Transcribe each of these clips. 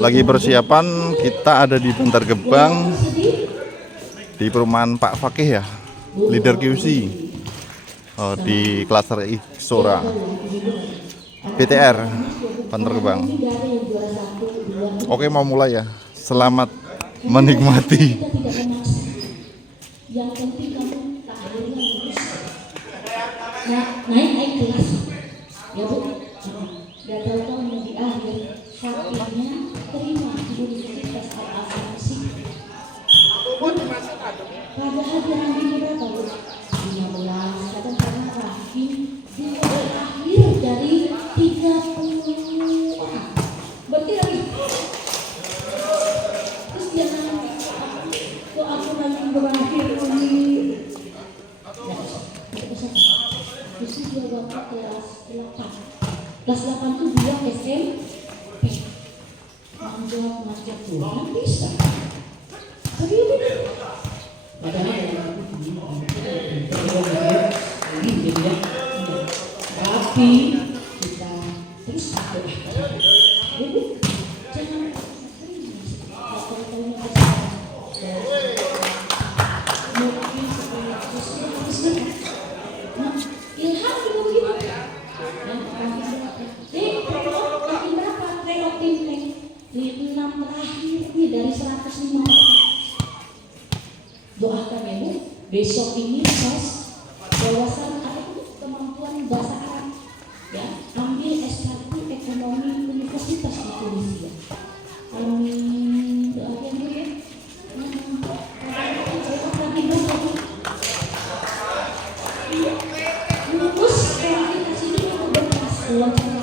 Lagi persiapan, kita ada di Bantar Gebang di perumahan Pak Fakih ya, leader QC di klaster Isora BTR Bantar Gebang. Oke, mau mulai ya. Selamat menikmati. Yang penting kamu tak akhirnya lulus. Naik kelas ya Bu. Gak tahu di akhir fakirnya terima di Universitas Al-Azhar. Padahal dia ambil berapa Bu? 15. Kadang karena rahim di akhir dari 30 orang. Berarti lagi. Terus dia nanya, kok aku nanti berakhir ini? Terus dia bapak kelas 8. Kelas 8 itu dia SMP. Manjat Tuhan bisa. Tapi ini padahal tapi kita terus berdoa. Ibu jangan mungkin sekolah ilham juga begitu. Di 6 terakhir ini dari 105. Doakan ya Bu, besok ini tes wawasan atau kemampuan bahasa Arab ya, ambil S1 ekonomi Universitas di Tunisia. Amin, doakan Bu ya. Lulus kualifikasi ini berkas wawancara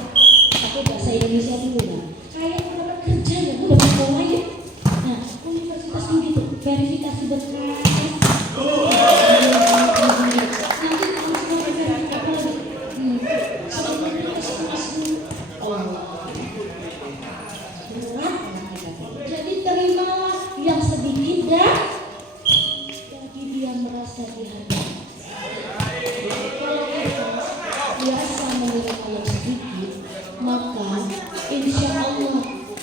pakai bahasa Indonesia dulu kan. Kayak dapat kerja ya, udah sekolah ya. Nah, universitas ini gitu, verifikasi berkas. Jadi terimalah yang sedikit dan bagi dia merasa dihargai. Kalau kita biasa menerima yang sedikit, maka insya Allah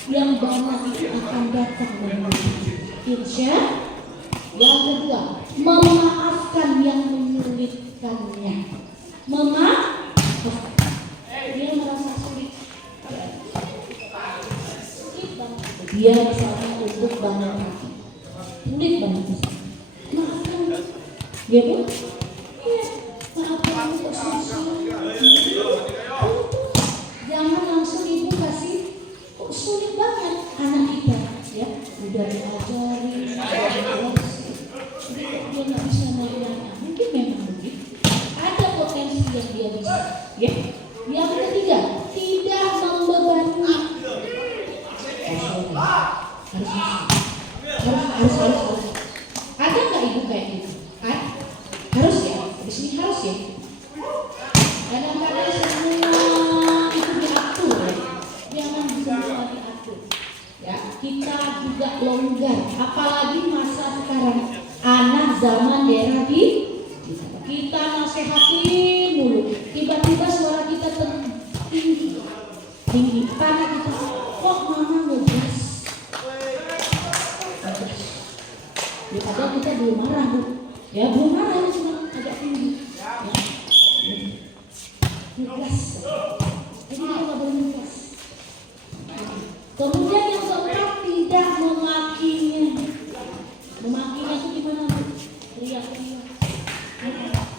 yang banyak itu akan datang memenuhi. Insya. Yang kedua, memaafkan yang menyulitkannya. Memaafkan. Dia merasa sulit. Sulit banget. Dia misalnya untuk bangun kaki. Sulit banget. Maafkan. Ya Bu? Iya. Maafkan kok sulit. Jangan langsung Ibu kasih kok sulit banget anak kita ya. Udah diajari, udah diawasi. Jadi kok dia nggak bisa nanya. Mungkin memang begitu. Ada potensi yang dia bisa. Ya. Yang ketiga, tidak membebani. Harus. Ada nggak Ibu kayak gitu? Harus ya. Di sini harus ya. Kadang-kadang semua itu diatur ya. Jangan semua diatur. Ya, kita juga longgar. Apalagi masa sekarang, anak zaman daerah di kita nasehatin mulu. Tiba-tiba suara kita tinggi. Karena kita kok mama ngegas. Ya, padahal kita belum marah Bu. Ya belum marah, cuma agak tinggi. Ya. Ngegas. Jadi dia nggak boleh ngegas. Kemudian yang keempat, tidak memakinya. Memakinya itu gimana Bu? Teriak-teriak.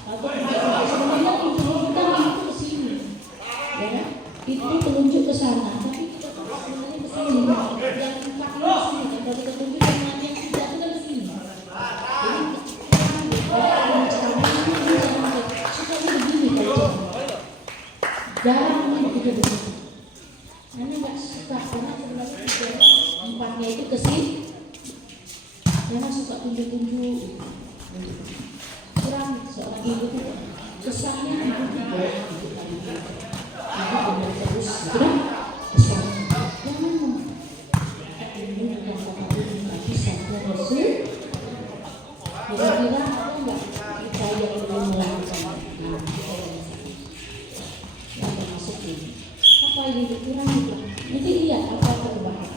Atau sebenarnya itu kita itu ke sini. Ya, itu telunjuk ke sana. Tapi kita sebenarnya ke sini. Yang empat ini ke sini. Kalau kita tunjuk yang tidak itu kan ke sini. Jarang begitu begitu. Karena nggak suka, karena sebenarnya empatnya itu ke sini. Karena suka tunjuk-tunjuk. Kurang seorang ibu itu kesannya ibu juga. Ibu benar terus, sudah kesannya. Jangan ini yang kata ibu nggak bisa terus. Kira-kira ada nggak kita yang belum melakukan? Yang termasuk ini. Apa ini kurang juga? Nanti lihat apa perubahan.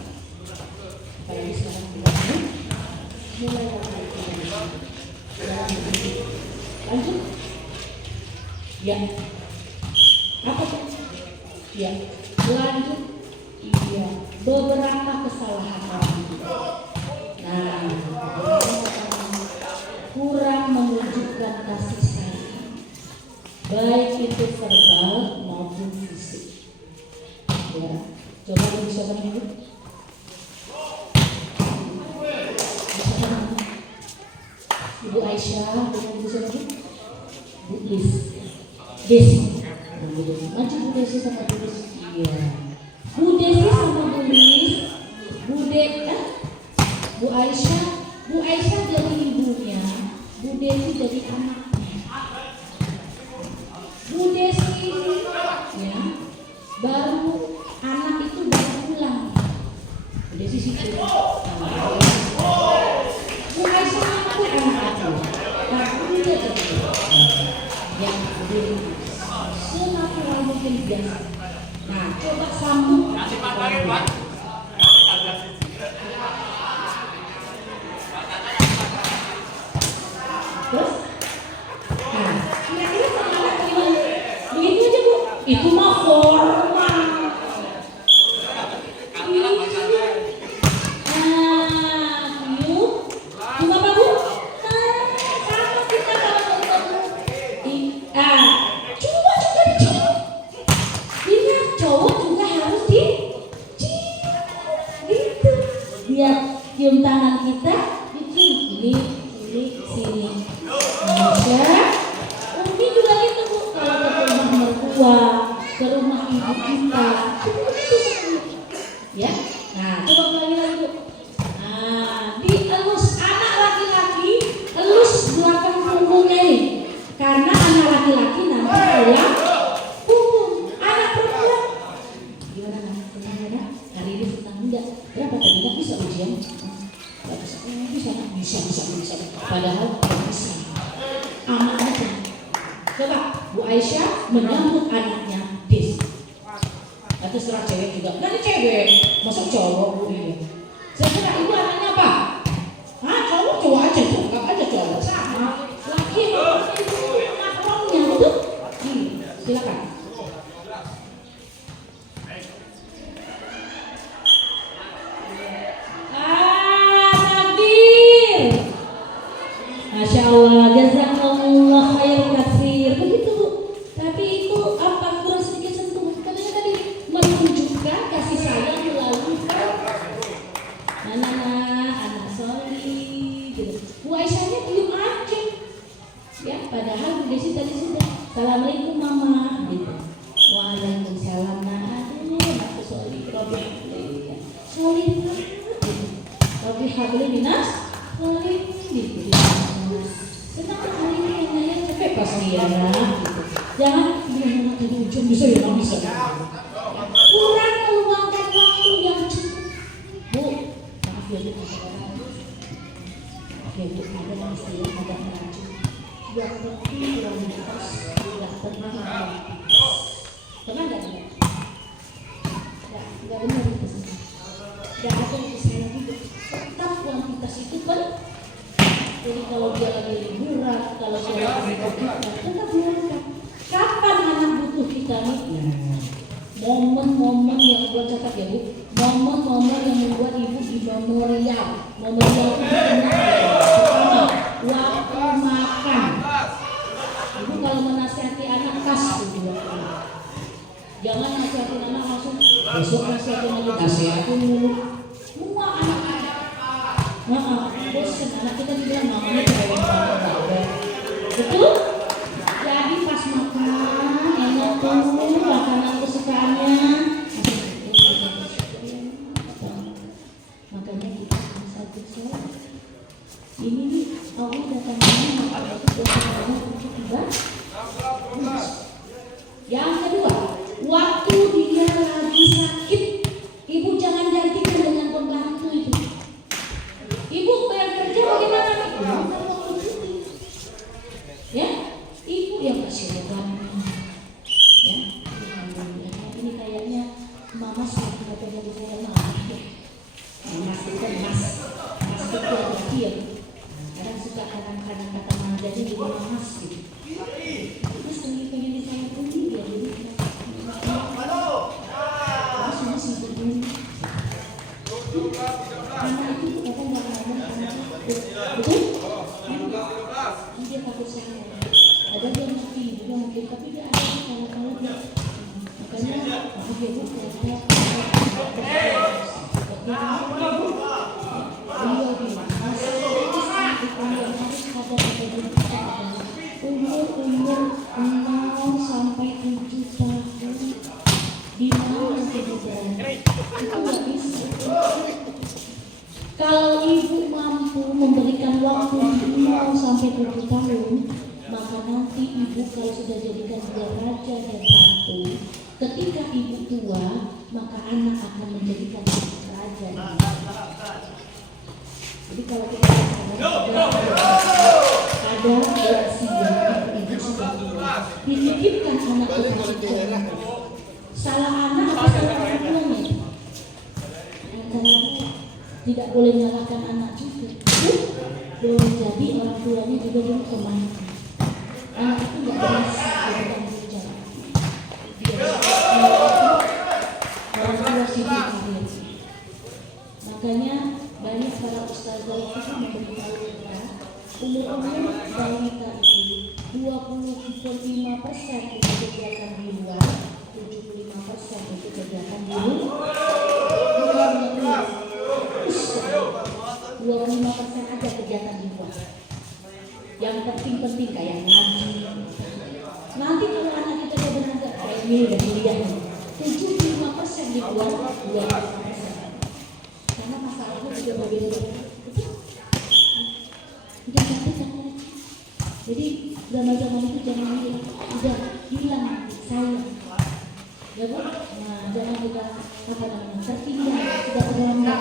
Ya. Apa tuh? Ya. Lanjut. Iya. Beberapa kesalahan orang. Nah, kurang menunjukkan kasih sayang, baik itu verbal maupun fisik. Ya. Coba bisa dulu. Ibu Aisyah, dengan Ibu siapa? Bu Desi. Maju Bu Desi sama Bu Desi. Iya. Bu Desi sama Bu Bu Aisyah jadi ibunya, Bu Desi jadi anaknya. Bu Desi ya, baru anak itu baru pulang. Bu Desi situ. Bu Aisyah itu anak aku, tapi dia jadi yang senatural mungkin biasa. Nah, coba sambung. Terus, nah, kira-kira sama anak gimana? Begitu aja Bu. Itu mah formal. Cuma apa Bu? Sama kita kalau cowok juga dicium. Ingat, cowok juga harus dicium. Gitu. Biar cium tangan kita, dicium ini, sini. Umi juga gitu Bu, kalau ke rumah mertua, ke rumah ibu kita, itu ya. Nah, coba lagi Bu. Nah, dielus anak laki-laki, elus belakang punggungnya ini, karena anak laki-laki nanti pulang punggung. Anak perempuan, gimana nak? Senang hari ini senang enggak? Berapa tadi nggak bisa ujian? Nggak bisa, bisa. Padahal nggak bisa. Anaknya. Coba Bu Aisyah menyambut anaknya Des. Nah, terserah cewek juga. Nanti cewek, masuk cowok Bu ini. Terserah ibu anaknya apa? Cowok aja tuh, nggak ada cowok sama. Laki itu nakronnya betul? Silakan. Nadir. Masya Allah, jazakallah khair katsir. Begitu Bu. Tapi itu apa kurang sedikit sentuh? Katanya tadi menunjukkan kasih sayang melalui anak solih gitu. Bu Aisyahnya diem aja. Ya, padahal Bu Desi tadi sudah Assalamualaikum Mama gitu. Waalaikumsalam. Aku solih, Robi solih gitu. Robi habli minas solih gitu. Senang hari ini nanya capek pas dia gitu. Jangan bilang tadi ujung bisa ya nggak bisa. Kurang meluangkan waktu yang cukup. Bu, maaf ya Bu. Oke Bu, ada yang istilah agak maju. Yang penting kuantitas tidak pernah kuantitas. Pernah nggak dengar? Nggak benar itu semua. Nggak ada istilah gitu. Tetap kuantitas itu penting. Jadi kalau dia lagi liburan, kalau dia lagi berbuka, tetap luangkan. Kapan anak butuh kita nih? Momen-momen yang buat catat ya Bu. Momen-momen yang membuat ibu di memorial. Memorial itu pertama, waktu makan. Ibu kalau menasihati anak pas gitu. Jangan nasihatin anak langsung besok nasihatin lagi, nasihatin dulu. Semua anak-anak. Bosan anak kita bilang mamanya cerewet banget. Betul? Jadi pas makan enak tuh makanan kesukaannya. Makanya kita harus satu ini nih Allah datangnya makanan itu biasanya untuk tiba. Yang kedua, waktu dia lagi sakit, ibu jangan gantikan dengan pembantu itu. Ibu bayar kerja bagaimana nih? Ya, anak itu kadang nggak ngomong karena takut, betul? Dia takut sama. Ada yang ngerti, juga mungkin, tapi dia ada kalau dia makanya aku dia bu beliau bilang yang harus ada pada diri kita adalah umur 0 sampai 7 tahun di mana kebutuhan itu nggak bisa. Kalau ibu mampu memberikan waktu 0 sampai 7 tahun, maka nanti ibu kalau sudah jadikan dia raja dan ratu, ketika ibu tua, maka anak akan menjadikan raja. Jadi kalau kita ada wasiat ibu sudah dititipkan anak kepada salah anak atau salah orang tuanya. Antara tidak boleh menyalahkan anak juga. Boleh jadi orang tuanya juga dulu kemana. Anak itu nggak bisa bertanggung jawab. Orang tua sibuk dia. Makanya banyak para ustazah itu memberitahu kita umur balita itu 25% itu kegiatan di luar, 75% itu kegiatan di rumah. 25% aja kegiatan di luar. Yang penting-penting kayak ngaji. Nanti kalau anak kita udah berangkat kayak ini udah kuliah, 75% di luar, 25%. Karena masalahnya juga berbeda-beda. Udah ganti jangan. Jadi zaman-zaman itu jangan udah hilang sayang. Ya bu, nah jangan kita tertinggal, sudah terlambat.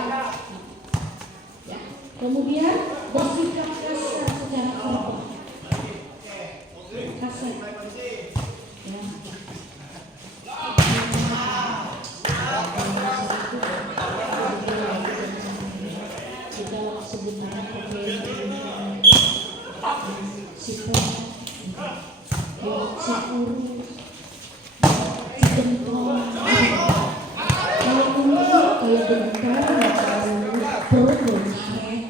Ya. Kemudian bersikap kasar secara verbal. Kasar. Ya. Kita sebut nama sifat, kurus, jengkol, kayak umur, kayak jengkol, perut bersih.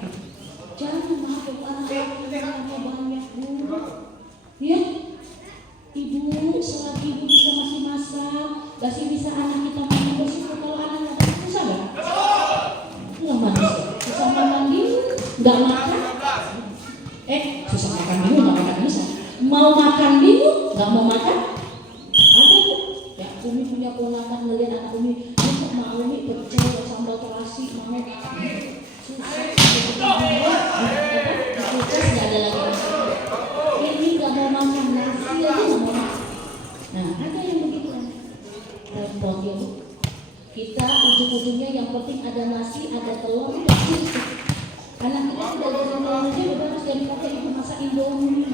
Jangan masuk anak-anak banyak bu. Ya, ibu selagi ibu bisa masih masak, masih bisa anak kita mandi bersih. Kalau anak nggak bisa nggak? Nggak manis. Susah mandi, nggak makan. Susah makan bingung, nggak makan bisa. Mau makan bingung, nggak mau makan. Ada bu, ya Umi punya ponakan ngeliat anak Umi, kok mau Umi pecel sambal terasi, mau susah. Kulkas nggak ada lagi. Ini nggak mau makan nasi aja nggak mau makan. Nah ada yang begitu kan? Repot ya bu. Kita ujung-ujungnya yang penting ada nasi, ada telur, udah cukup. Anak kita sudah dari nol aja udah harus jadi kata ibu masak Indomie,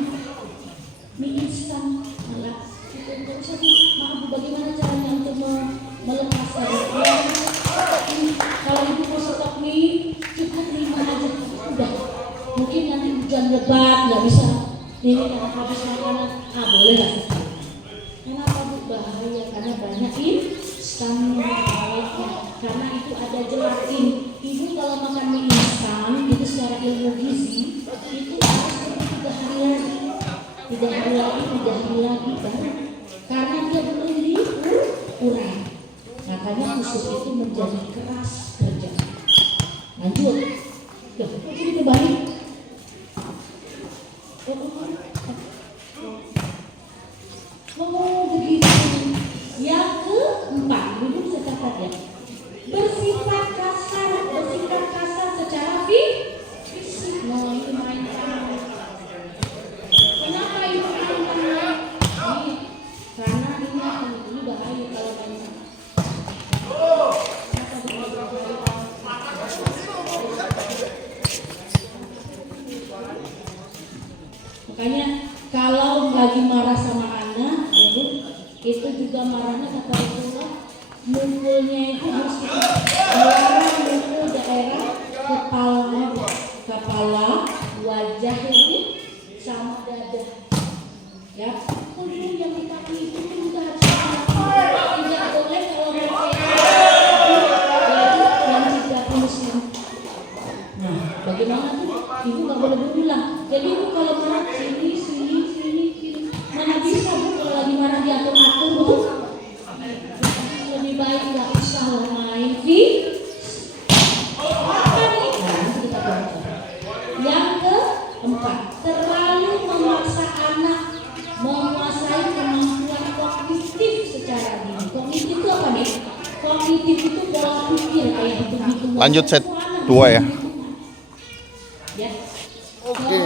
mie instan, malah itu nggak usah maaf bu, bagaimana caranya untuk melepaskan kalau ibu mau stok mie cukup 5 aja udah, mungkin nanti hujan lebat nggak bisa ini karena habis makanan boleh lah. Kenapa bu? Bahaya karena banyak instannya, karena itu ada gelatin. Ibu kalau makan mie instan itu secara ilmu gizi itu harus 3 hari lagi, 3 hari lagi baru, karena dia belum diurang. Makanya usus itu menjadi keras kerja. Lanjut, jadi kembali. Oh begitu. Yang keempat, dulu bisa catat ya. Bersikap kasar secara fisik. Nah ini main tangan. Kenapa itu main tangan? Karena ini bahaya kalau main tangan. Makanya kalau lagi marah sama anak, ya bu, itu juga marahnya kata Rasulullah, mukulnya itu harus mukul daerah kepala, wajah ini sama dada. Ya, pukul yang di kaki itu juga harus tidak boleh kalau mereka yang tidak muslim Lanjut set 2 ya. Ya. Oke.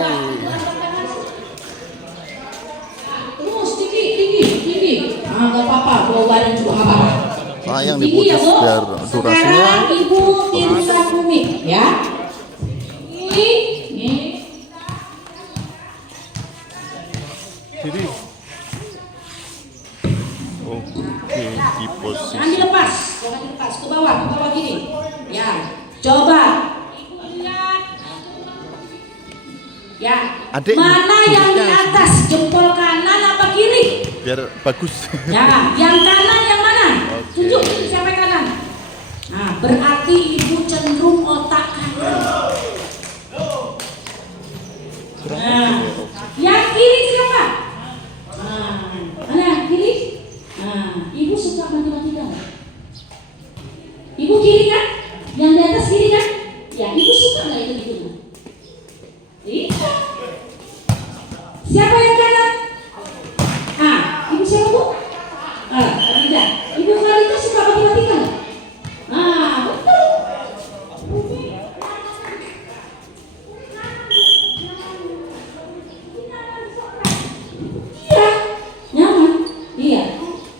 Terus tinggi. Ah, nggak apa-apa, bawa badan juga nggak apa-apa. Yang Tinggi ya, diputus Bu. biar durasinya. Sekarang Ibu tirukan Umi, ya. Ini. Jadi. Oke, di posisi. Jangan dilepas ke bawah gini. Ya, coba. Ya, Adik, mana yang di atas, jempol kanan apa kiri? Biar bagus. Ya, yang kanan yang mana? Oke. Tunjuk siapa yang kanan. Nah, berarti Ibu cenderung otak kanan. Nah, yang kiri siapa? Nah, mana yang kiri? Nah, Ibu suka matematika nggak? Ibu kiri kan? Yang di atas kiri kan? Ya, Ibu suka nggak itu hitungan? Iya. Siapa yang kanan? Ah, Ibu siapa, Bu? Tidak. Ibu Farida suka matematika nggak? Ah, betul. Iya, nyaman. Iya.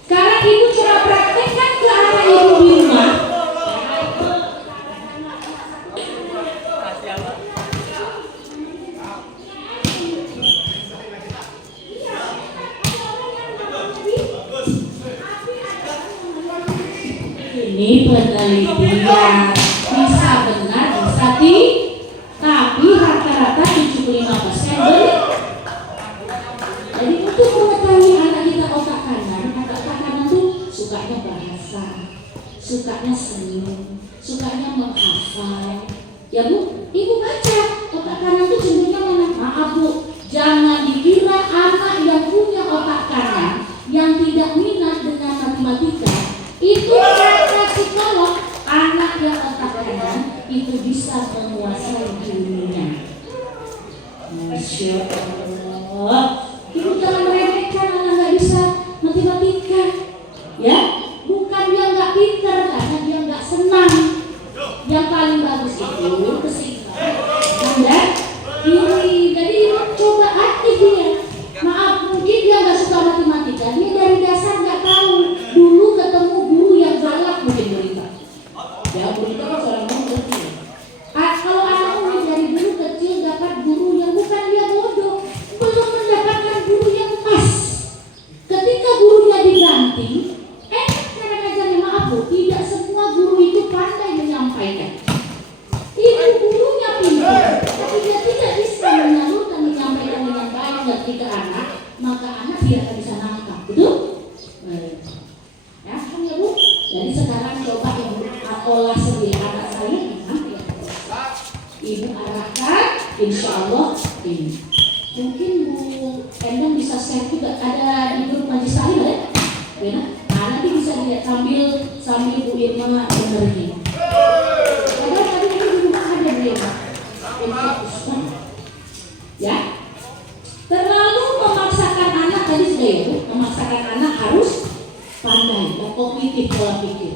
Sekarang Ibu coba praktekkan ke anak Ibu di rumah. Ini penelitian bisa benar, bisa tapi rata-rata 75% benar. Jadi untuk mengetahui anak kita otak kanan tuh sukanya bahasa, sukanya senyum, sukanya menghafal. Ya Bu, Ibu baca otak kanan tuh cenderungnya mana? Maaf Bu, jangan dikira anak yang punya otak kanan yang tidak minat dengan matematika itu kata psikolog, anak yang otak kanan itu bisa menguasai dunia. Masya Allah. Ibu jangan meremehkan anak nggak bisa matematika, ya. Bukan dia nggak pintar, karena dia nggak senang. Yang paling bagus itu keseimbangan dan kiri. Jadi Ibu coba aktif dia. Maaf, mungkin dia nggak suka matematika, dia dari dasar nggak tahu. Dulu ketemu guru yang galak mungkin berita. Ya berita kan seorang mengerti. Kalau anak mungkin dari dulu kecil dapat guru yang bukan dia bodoh, belum mendapatkan guru yang pas. Ketika gurunya diganti, cara ngajarnya, maaf Bu, tidak semua guru itu pandai menyampaikan. Ibu gurunya pintar, tapi dia tidak bisa menyalurkan, menyampaikan dengan baik ngerti ke anak, maka anak tidak akan bisa nangkap, betul? Ya, kan ya Bu? Jadi sekarang coba Ibu olah sendiri anak saya nanti ya. Ibu arahkan, insya Allah ini. Mungkin Bu Endang bisa share juga, ada di grup Majlis Taklim ya? Ya, nah nanti bisa dilihat sambil Bu Irma benerin. Padahal tadi itu di rumah ada Bu Irma. Ya, terlalu memaksakan anak tadi sudah ya Bu, memaksakan anak harus pandai, kognitif pola pikir.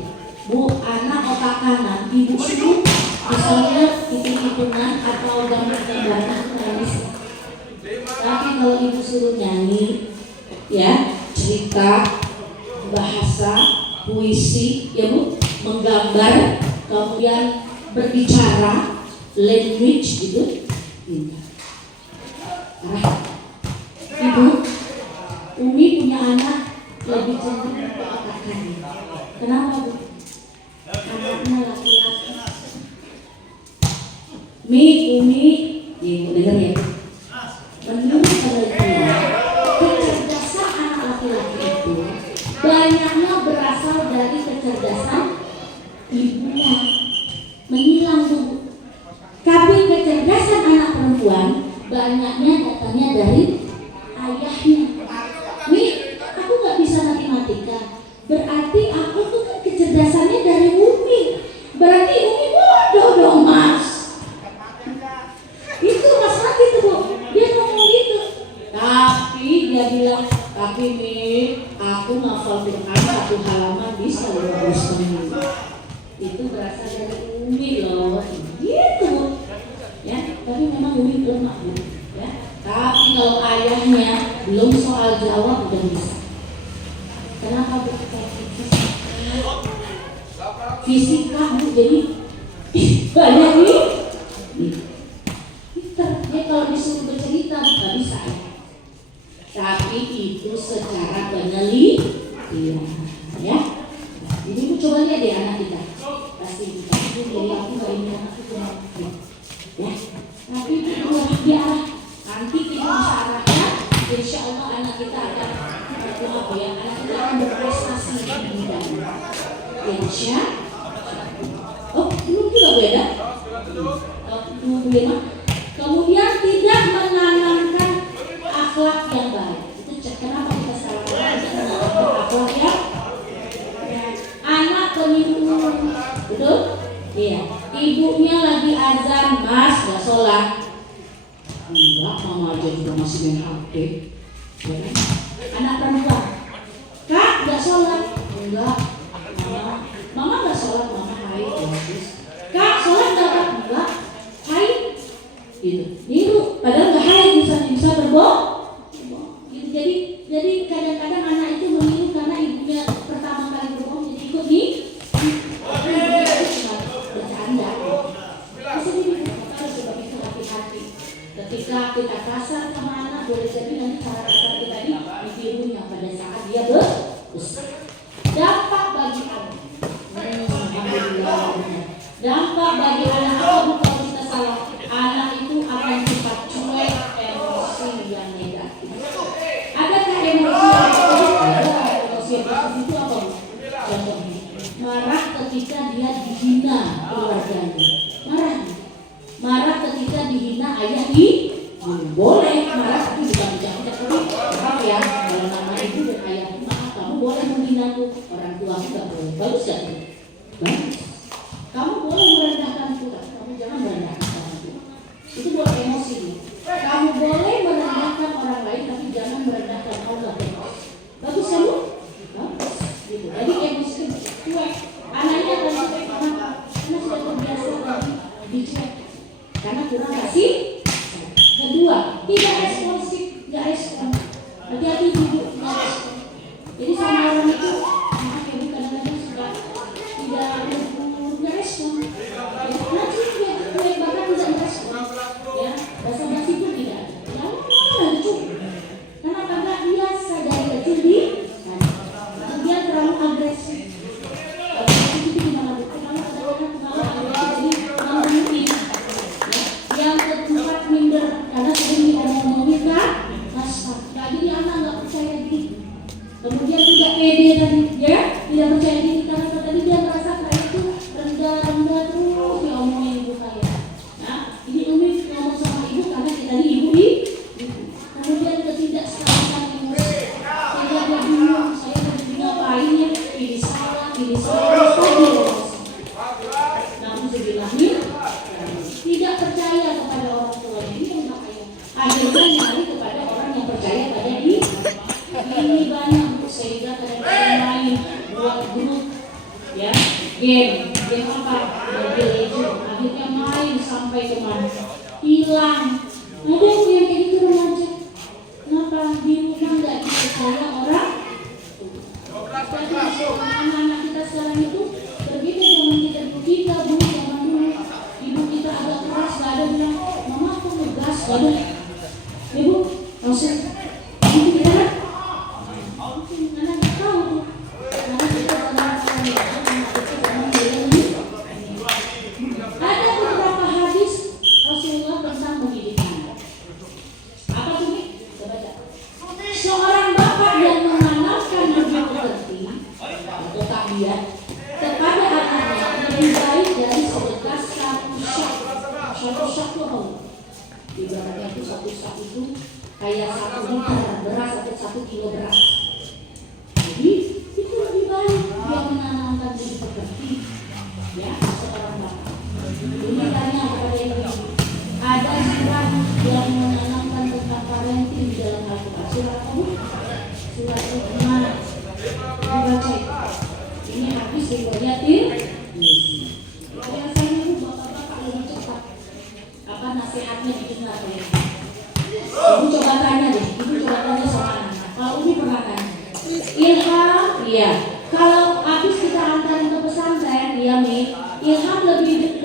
Bu, anak otak kanan, Ibu suruh misalnya hitung-hitungan atau gambar-gambaran analis. Tapi kalau Ibu suruh nyanyi, ya, cerita, bahasa, puisi, ya Bu, menggambar, kemudian berbicara, language gitu. Ibu, Umi punya anak lebih cenderung ke otak kanan. Kenapa Bu? Anaknya laki-laki. Umi, Ibu dengar ya. Menurut penelitian, kecerdasan anak laki-laki itu banyaknya berasal dari kecerdasan ibunya. Menyilang Bu. Tapi kecerdasan anak perempuan banyaknya datangnya dari ayahnya. Nih, aku nggak bisa matematika, berarti aku tuh kan kecerdasannya dari Umi. Berarti Umi bodoh dong Mas. Itu Mas lagi tuh Bu, dia ngomong gitu. Tapi dia bilang, tapi nih aku ngafal Quran 1 halaman bisa 15 menit. Itu berasal dari Umi loh. jawab udah bisa. Kenapa Bu? Fisika Bu, jadi banyak nih. Dia kalau disuruh bercerita nggak bisa ya. Tapi itu secara penelitian ya. Jadi Bu coba lihat deh anak kita. Pasti itu dari aku nggak ini anakku kenapa ya. Tapi itu dia nanti kita bisa arahkan. Insya Allah anak kita akan apa ya? Anak kita akan berprestasi di bidang. Insya. Oh, belum juga beda. Kemudian tidak menanamkan akhlak yang baik. Itu kenapa kita salah menanamkan akhlak yang anak penipu, betul? Iya. Ibunya lagi azan, Mas, gak sholat. Enggak, mama aja juga masih main HP. Ya. Anak perempuan, Kak, gak sholat. Enggak, mama gak sholat, mama haid. Kak, sholat gak? Enggak, haid. Gitu. Niru, padahal gak haid bisa berbohong. Gitu. Jadi kadang-kadang anak itu meniru karena ibunya pertama kali berbohong, jadi ikut di bercanda. Jadi harus begitu hati-hati. Ketika kita kasar sama anak, boleh jadi nanti cara kasar kita ditirunya pada saat dia besar. Dampak bagi anak. Dampak bagi anak apa kalau kita salah? Anak itu akan cepat cuek, emosi yang negatif. Adakah emosi yang negatif? Emosi yang positif itu apa? Contohnya, marah ketika dia dihina keluarganya. Marah ketika dihina ayah boleh marah tapi bukan bijak-bijak, tapi maaf ya, dalam nama ibu dan ayah, maaf kamu boleh menghinaku, orang tua tidak boleh. Bagus gak? Bagus. Kamu boleh merendahkan Tuhan, kamu jangan merendahkan orang tua. Itu buat emosi. Kamu boleh merendahkan orang lain, tapi jangan merendahkan Allah. Bagus ya Bu? Bagus. Gitu. Jadi emosi cuek. Anaknya akan cuek kenapa? Karena sudah terbiasa dicuek. Karena kurang kasih. Kedua, tidak responsif, tidak respon. Hati-hati ibu, tidak respon. Jadi sama orang itu, maaf ya Bu, kadang-kadang suka tidak respon. Nanti dia bahkan tidak merespon. Ya, basa-basi pun tidak ada. Ya, lucu. Karena biasa dari kecil di dia terlalu agresif. Agresif itu gimana Bu? Kalau ada anak agresif, jadi mengikuti. Yang keempat minder, karena sering ngomongin kan, jadi anak nggak percaya diri. Kemudian tidak pede tadi, ya, tidak percaya diri karena tadi dia merasa saya itu rendah terus diomongin ibu saya. Nah, ini Umi ngomong sama ibu karena tadi ibu. Kemudian ketidakstabilan emosi, saya bingung, saya ngapain ya, ini salah, namun sebilangnya tidak percaya kepada orang tua ini yang makanya akhirnya nyari kepada orang yang percaya pada diri. Ini banyak sehingga kadang-kadang main buat grup ya, game apa, Mobile Legends, akhirnya main sampai kemana hilang. Ada yang kayak gitu remaja. Kenapa di rumah nggak dipercaya orang? Jadi anak-anak kita sekarang itu berbeda dengan kita Bu, zaman dulu. Ibu kita agak keras, gak ada bilang, mama aku ngegas, gak ada. Ibu, langsung ibu kita kan? Anak gak tahu tuh. Karena kita ada beberapa hadis Rasulullah tentang mendidik anak. Apa tuh nih? Kita baca. Seorang bapak yang menanamkan begitu penting atau takbiat kepada anaknya lebih baik dari sedekah satu syak itu apa? Ibaratnya itu satu syak itu kayak 1 liter beras atau 1 kilo beras. Jadi itu lebih baik dia menanamkan begitu penting ya seorang bapak. Ini tanya kepada ibu, ada surat yang menanamkan tentang parenting di dalam Al-Quran. Surat apa Bu? Surat Luqman. Dibaca itu. Ini habis riwayatin. Biasanya Bu bapak-bapak lebih cepat. Apa nasihatnya didengar ya? Ibu coba tanya deh. Ibu coba tanya sama anak. Kalau Umi Ilham, iya. Kalau habis kita antarin ke pesantren, iya Mi. Ilham lebih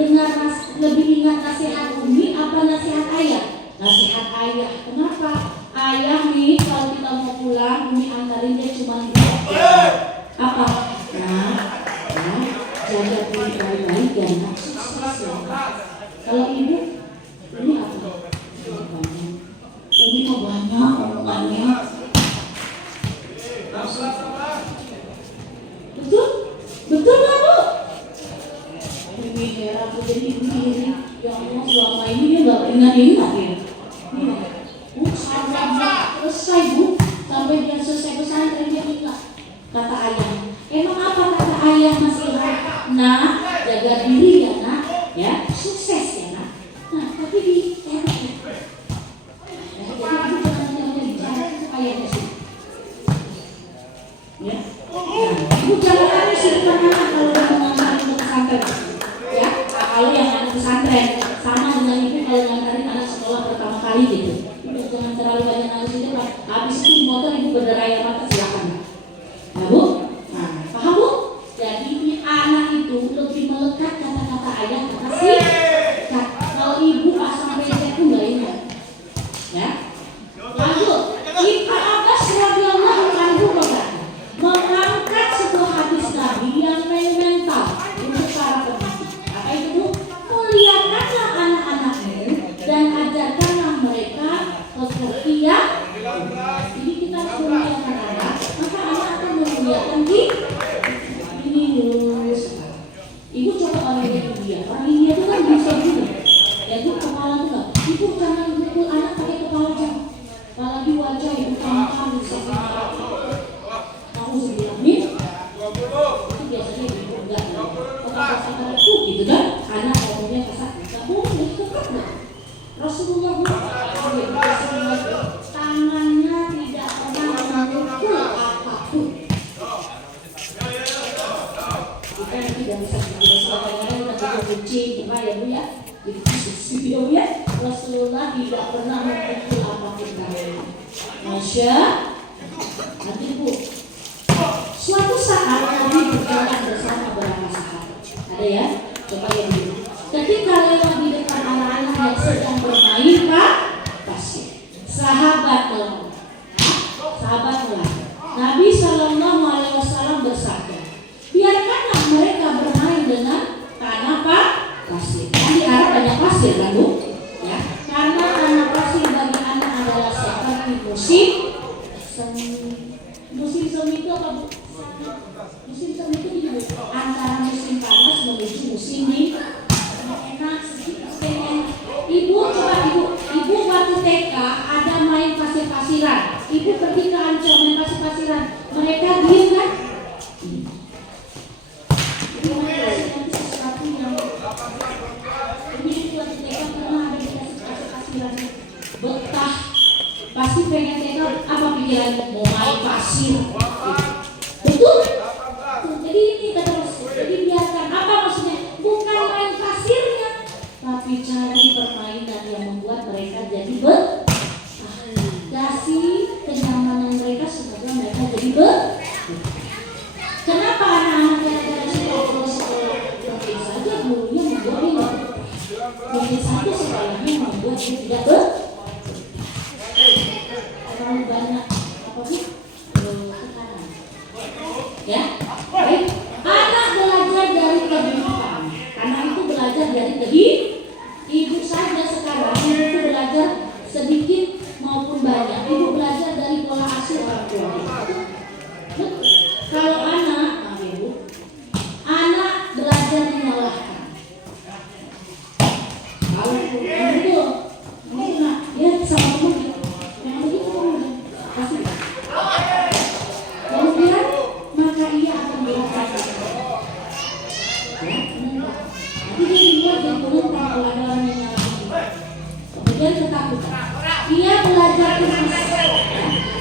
ingat nasihat Umi apa nasihat ayah? Nasihat ayah. Kenapa? Ayah nih kalau kita mau pulang, Umi antarin dia cuma apa? Nah, jaga diri baik-baik dan sukses ya. Kalau ibu, ini apa? Umi mau banyak omongannya. Betul? Betul nggak Bu? Umi heran jadi begini. Ya Allah selama ini dia nggak ingat-ingat ya. Bu, sampai selesai Bu, sampai dia selesai pesantren dia ingat. Kata ayah, emang apa kata ayah Mas Ilham? Nah, jaga diri ya nak, ya sukses ya nak. Nah, tapi di jadi ibu jangan bicara supaya sih. Ya, nah, ibu jangan nangis di depan anak kalau mau ngantarin ke pesantren. Ya, kalau yang anak pesantren sama dengan ibu kalau ngantarin anak sekolah pertama kali gitu. Ibu jangan terlalu banyak nangis di depan. Habis itu di motor ibu berderai air mata silakan. Nah Bu, nah, paham Bu? Jadi ini anak itu lebih melekat kata-kata ayah kata sih. Kalau ibu asal belajar pun nggak ingat. Ya. Lalu Ibnu Abbas radhiyallahu anhu berkata, mengangkat sebuah hadis Nabi yang mental untuk para pendidik. Apa itu Bu? Muliakanlah anak-anakmu dan ajarkanlah mereka pekerjaan. Jadi kita harus memuliakan anak, maka anak akan memuliakan ini lulus. Ibu coba orang India itu kan bisa juga. Ya Bu, kepala juga. Ibu jangan pukul anak pakai kepala jangan. Apalagi wajah ibu kamu bisa. Kamu sebilang nih. Itu biasanya ibu enggak. Kata-kata itu gitu kan. Anak ngomongnya kasar. Enggak boleh, tetap enggak. Rasulullah tangannya tidak pernah memukul apapun. Kita tidak bisa kadang-kadang kita kucing, gimana ya Bu ya? Jadi khusus video ya. Rasulullah tidak pernah memukul apapun kalian. Masya. Nanti Bu. Suatu saat Nabi berjalan bersama beberapa sahabat. Ada ya? Coba yang dulu. Ketika lewat di depan anak-anak yang sedang bermain pasir. Sahabat melangkah. Nabi Shallallahu Alaihi Wasallam bersabda, biarkanlah mereka bermain dengan tanah pasir. Di Arab banyak pasir kan Bu? Ya, karena tanah pasir bagi anak adalah seperti musim semi. Musim semi itu apa Bu? Musim semi itu gini Bu, antara musim panas menuju musim dingin. Enak, enak. Ibu coba ibu waktu TK ada main pasir-pasiran. Ibu pergi ke Ancol main pasir-pasiran. Mereka diem kan? Ibu nanti sesuatu yang ini waktu TK pernah ada di pasir-pasiran. Betah. Pasti pengen TK apa pikiran mau main pasir. Betul? Jadi ini kata Rasul. Jadi biarkan apa maksudnya? Bukan main pasirnya, tapi cari permainan yang membuat mereka jadi kasih kenyamanan mereka supaya mereka jadi Kenapa anak-anak gara-gara sekolah mungkin saja gurunya membuat ini, mungkin saja sekolahnya membuat dia tidak terlalu banyak apa sih tekanan. Ya, baik. Anak belajar dari kehidupan. Anak itu belajar dari kehidupan. Ibu saja sekarang itu belajar sedikit maupun banyak. Ibu belajar dari pola asuh orang tua. Kalau anak, Ibu, anak belajar menyalahkan. Kalau itu, ya sama teman. Yang begitu pasti. Kemudian maka ia akan belajar. Ya, nanti dia dibuat yang beruntung kalau ada orang yang nyalahin. Kemudian ketakutan. Ia belajar termasuk,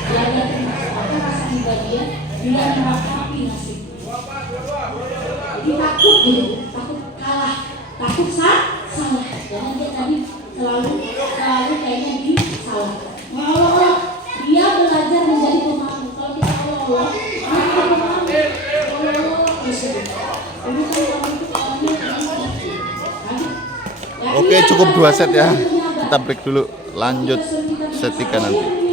belajar termasuk apa rasa bahagia bila meratapi nasib. Jadi takut gitu, takut kalah, takut salah. Karena dia tadi selalu kayaknya salah. Dia belajar menjadi pemalu. Kalau kita Allah Oke, cukup 2 set ya. Kita break dulu. Lanjut set 3 nanti.